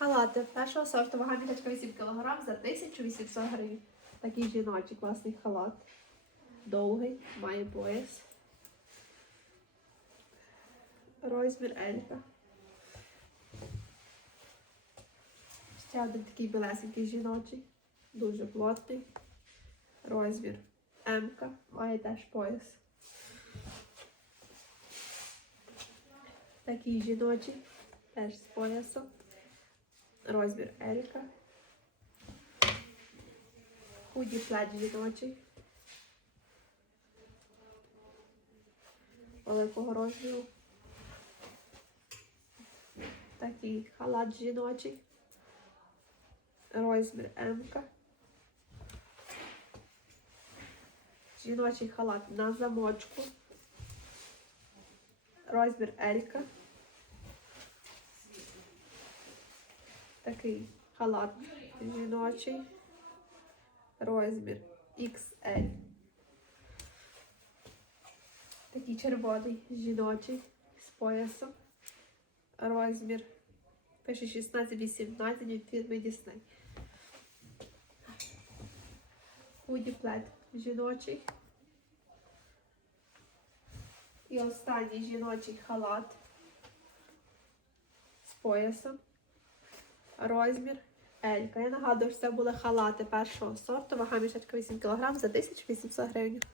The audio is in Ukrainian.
Халати першого сорту вага мішечка 8 кг за 1800 гривень. Такий жіночий класний халат. Довгий, має пояс. Розмір Елька. Ще один такий білесенький жіночий. Дуже плотний. Розмір М. Має теж пояс. Такий жіночий. Теж з поясом. Розмір Елька. Худі плеч жіночий. Великого розміру. Такий халат жіночий. Розмір М. Жіночий халат на замочку. Розмір Елька. Такий халат жіночий. Розмір XL. Такий червоний жіночий з поясом. Розмір. Пише 16-18 від Disney. Худі плед жіночий. І останній жіночий халат з поясом. Розмір Елька. Я нагадую, що це були халати першого сорту, вага мішечка 8 кг за 1800 гривень.